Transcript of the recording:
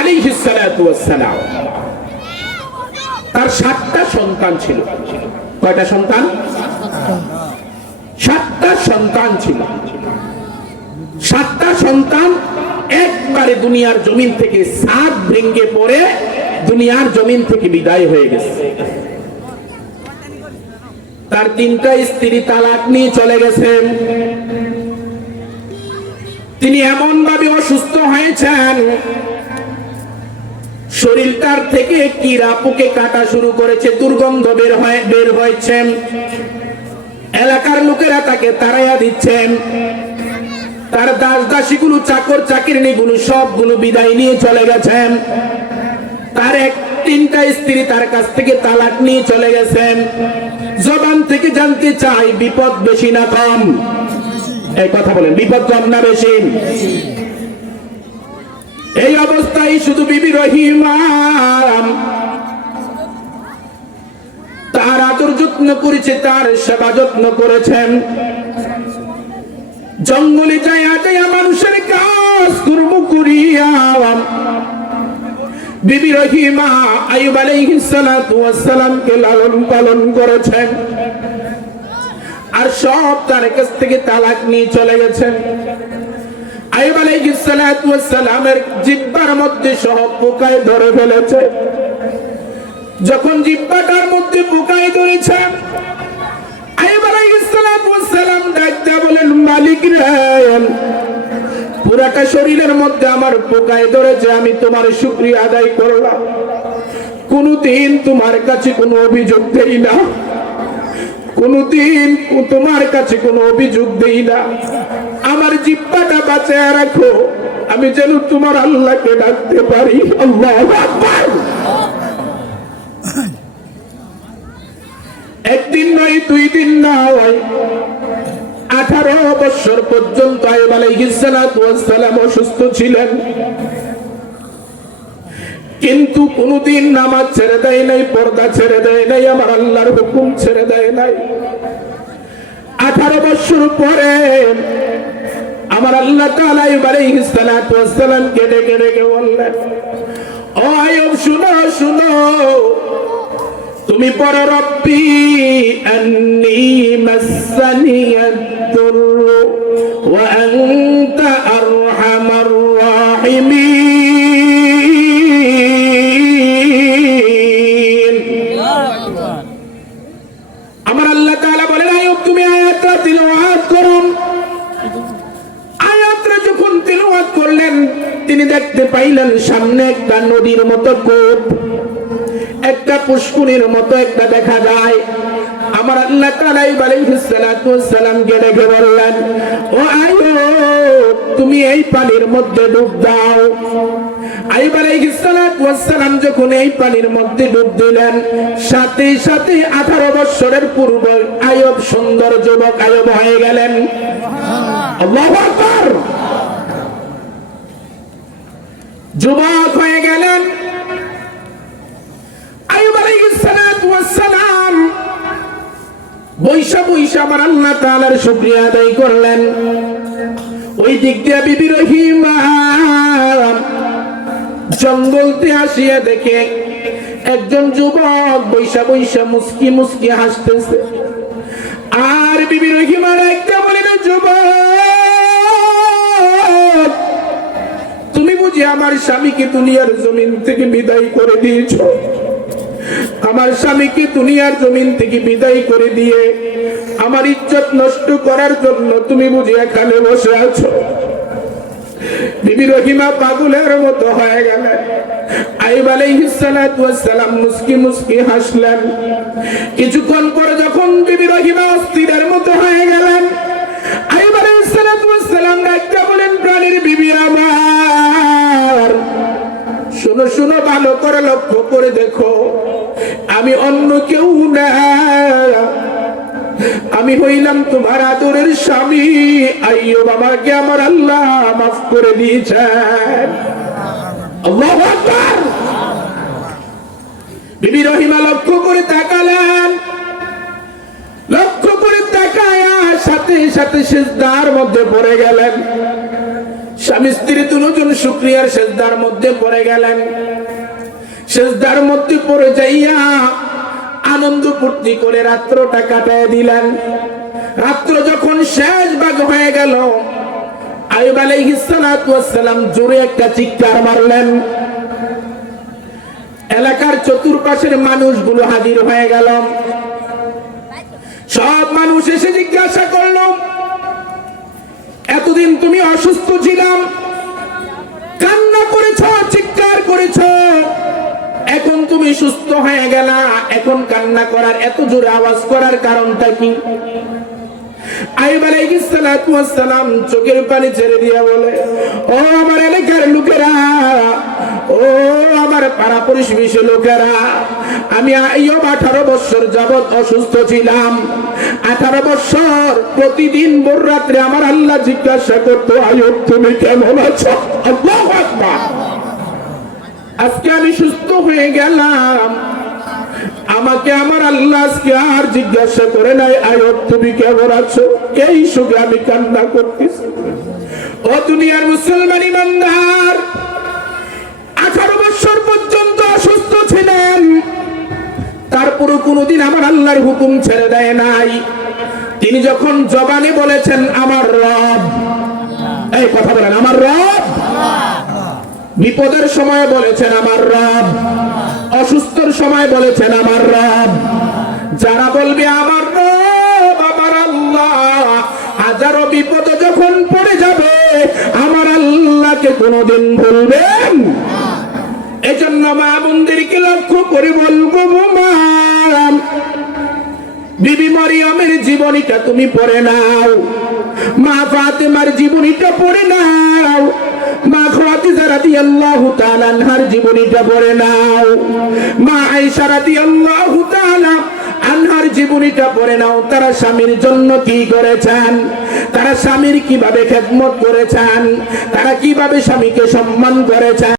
আলাইহিস সালাতু ওয়াস সালাম তার 7টা সন্তান ছিল। কয়টা সন্তান? 7টা সন্তান ছিল। 7টা সন্তান একবারে দুনিয়ার জমিন থেকে সাত ভেঙে পড়ে দুনিয়ার জমিন থেকে বিদায় হয়ে গেছে। তার 3টা স্ত্রী তালাক নিয়ে চলে গেছেন। তিনি এমন ভাবে অসুস্থ হয়েছেন, শরীরটার থেকে কিরা পোকে কাটা শুরু করেছে, দুর্গন্ধ বের হয়েছে। এলাকার লোকেরা তাকে তাড়াইয়া দিচ্ছেন। তার দাস দাসীগুলো, চাকর চাকরিনীগুলো সবগুলো বিদায় নিয়ে চলে গেছেন। তার 3টা স্ত্রী তার কাছ থেকে তালাক নিয়ে চলে গেছেন। জবান থেকে জানতে চাই বিপদ বেশি না কম? এই কথা বলেন, বিপদ কম না বেশি? এই অবস্থায় শুধু বিবি রহিমা তার আদর যত্ন করেছে, তার সেবা যত্ন করেছেন। জঙ্গলে যাইয়া যাইয়া মানুষের কাজ কর্ম করিয়া বিবি রহিমা আইয়ুব আলাইহিস সালাতু ওয়াস সালামকে লালন পালন করেছেন। আর সব তার কাছ থেকে তালাক নিয়ে চলে গেছেন। আইয়ুব আলাইহিস সালাতু ওয়াস সালামের জিহ্বার মধ্যে সব পোকায় ধরে ফেলেছে। যখন জিহ্বাটার মধ্যে পোকায় ধরেছে, আইয়ুব আলাইহিস সালাতু ওয়াস সালাম ডাকতে বলেন, মালিক রে, পুরাটা শরীরের মধ্যে আমার পোকায় ধরেছে, আমি তোমার শুকরিয়া আদায় করলাম। কোনদিন তোমার কাছে কোনো অভিযোগ দেই না, কোনদিন তোমার কাছে কোনো অভিযোগ দেই না। আমার জিহ্বাটা বাঁচিয়ে রাখো, আমি যেন তোমার আল্লাহকে ডাকতে পারি। আল্লাহু আকবার। একদিন নয়, 2 দিন নয়, 18 বছর পর্যন্ত আইয়ুব আলাইহিস সালাতু ওয়াস সালাম অসুস্থ ছিলেন। কিন্তু কোনদিন নামাজ ছেড়ে দেয় নাই, পর্দা ছেড়ে দেয় নাই, আমার আল্লাহর হুকুম ছেড়ে দেয় নাই। 18 বছর পরে আমার আল্লাহ তাআলা আইয়ুব আলাইহিস সালাতু ওয়াস সালামকে ডেকে ডেকে বললেন, ও আইয়ুব, শুনো শুনো, তুমি পড়ো, রব্বি আন্নী মাসানিয়াদ-দুররু ওয়া আনতা আরহামার রাহিমিন। আমার আল্লাহ তাআলা বলেন, আইয়ুব তুমি আয়াতটা তিলাওয়াত করুন। আয়াতটা যখন তিলাওয়াত করলেন, তিনি দেখতে পাইলেন সামনে একটা নদীর মতো কূপ, একটা পুষ্কুনির মতো একটা দেখা যায়। আমার আল্লাহ তাআলা আইয়ুব আলাইহিস সালাতু ওয়াস সালামকে ডেকে বললেন, ও আইয়ুব, তুমি এই পানির মধ্যে ডুব দাও। আইয়ুব আলাইহিস সালাতু ওয়াস সালাম যখন এই পানির মধ্যে ডুব দিলেন, সাথে সাথে 18 বছরের পূর্বে আইয়ুব সুন্দর যুবক আইয়ুব হয়ে গেলেন। আল্লাহু আকবার। যুবক হয়ে গেলেন। আইয়ুব আলাইহিস সালাতু ওয়াস সালাম বৈশা বৈশা আমার আল্লাহ তাআলার শুকরিয়া আদায় করলেন। ওই দিক দিয়ে বিবি রহিমা জঙ্গলতে আসিয়া দেখে একজন যুবক বৈশা বৈশা মুস্কি মুস্কি হাসতেছে। আর বিবি রহিমা একটা বলে, যুবক, তুমি বুঝি আমার স্বামীকে দুনিয়ার জমিন থেকে বিদায় করে দিয়েছো? আমার স্বামীকে দুনিয়ার জমিন থেকে বিদায় করে দিয়ে আমার ইজ্জত নষ্ট করার জন্য তুমি বুঝি এখানে বসে আছো? বিবি রহিমা পাগলের মতো হয়ে গেলেন। আইয়ুব আলাইহিস সালাতু ওয়াস সালাম মুস্কি মুস্কি হাসলেন। কিছুক্ষণ পরে যখন বিবি রহিমা অস্থিরের মতো হয়ে গেলেন, আইয়ুব আলাইহিস সালাতু ওয়াস সালাম একটা বলেন, প্রাণীর বিবি আমার, শুনো শুনো, ভালো করে লক্ষ্য করে দেখো, আমি অন্য কেউ না, আমি হইলাম তোমার আদরের স্বামী আইয়ুব। আমাকে আমার আল্লাহ মাফ করে দিয়েছেন। আল্লাহু আকবার। বিবি রহিমা লক্ষ্য করে তাকালেন। লক্ষ্য করে তাকায়া সাথে সাথে সিজদার মধ্যে পড়ে গেলেন। স্বামী স্ত্রী নবীর দুজন শুকরিয়ার সেজদার মধ্যে পড়ে গেলেন। সেজদার মধ্যে পড়ে যাইয়া আনন্দ ফুর্তি করে রাত্রটা কাটায় দিলেন। রাত্র যখন শেষ ভাগ হয়ে গেল, আইয়ুব আলাইহিস সালাতু ওয়াস সালাম জোরে একটা চিৎকার মারলেন। এলাকার চতুর্পাশের মানুষগুলো হাজির হয়ে গেল। সব মানুষ এসে জিজ্ঞাসা করলো, এতদিন তুমি অসুস্থ ছিলাম, কান্না করেছ, চিৎকার করেছ, এখন তুমি সুস্থ হয়ে গেলা, এখন কান্না করার, এত জোরে আওয়াজ করার কারণটা কি? আইয়ুব আলাইহিস সালাতু ওয়াস সালাম চোখের পানি ছেড়ে দিয়ে বলে, ও আমার এলাকার লোকেরা, ও আমার পাড়া প্রতিবেশী লোকেরা, আমি আইয়ুব 18 বছর যাবত অসুস্থ ছিলাম। 18 বছর প্রতিদিন ভোর রাত্রে আমার আল্লাহ জিজ্ঞাসা করতো, আইয়ুব তুমি কেমন আছো? আল্লাহু আকবার। আজকে আমি সুস্থ হয়ে গেলাম, আমাকে আমার আল্লাহ আজকে আর জিজ্ঞাসা করে নাই, আইয়ুব তুমি কেমন আছো? এই সুখে আমি কান্না করতেছি। ও দুনিয়ার মুসলমান ইমানদার, 18 বছর পর্যন্ত অসুস্থ ছিলেন, তারপরও কোনোদিন আমার আল্লাহর হুকুম ছেড়ে দেয় নাই। তিনি যখন জবানে বলেছেন আমার রব, এই কথা বলেন আমার রব, বিপদের সময় বলেছেন আমার রব, অসুস্থর সময় বলেছেন আমার রব। যারা বলবে আমার রব, আমার আল্লাহ, হাজারো বিপদে যখন পড়ে যাবে আমার আল্লাহকে কোনোদিন ভুলবেন? এজন্য মা বোনদেরকে লক্ষ্য করে বলবো, মা, বিবি মরিয়মের জীবনীটা তুমি পড়ে নাও, মা ফাতেমার জীবনীটা পড়ে নাও, মা খাদিজা রাদিয়াল্লাহু তাআলা আনহার জীবনীটা পড়ে নাও, মা আয়েশা রাদিয়াল্লাহু তাআলা আনহার জীবনীটা পড়ে নাও। তারা স্বামীর জন্য কি করেছেন, তারা স্বামীর কিভাবে খেদমত করেছেন, তারা কিভাবে স্বামীকে সম্মান করেছেন।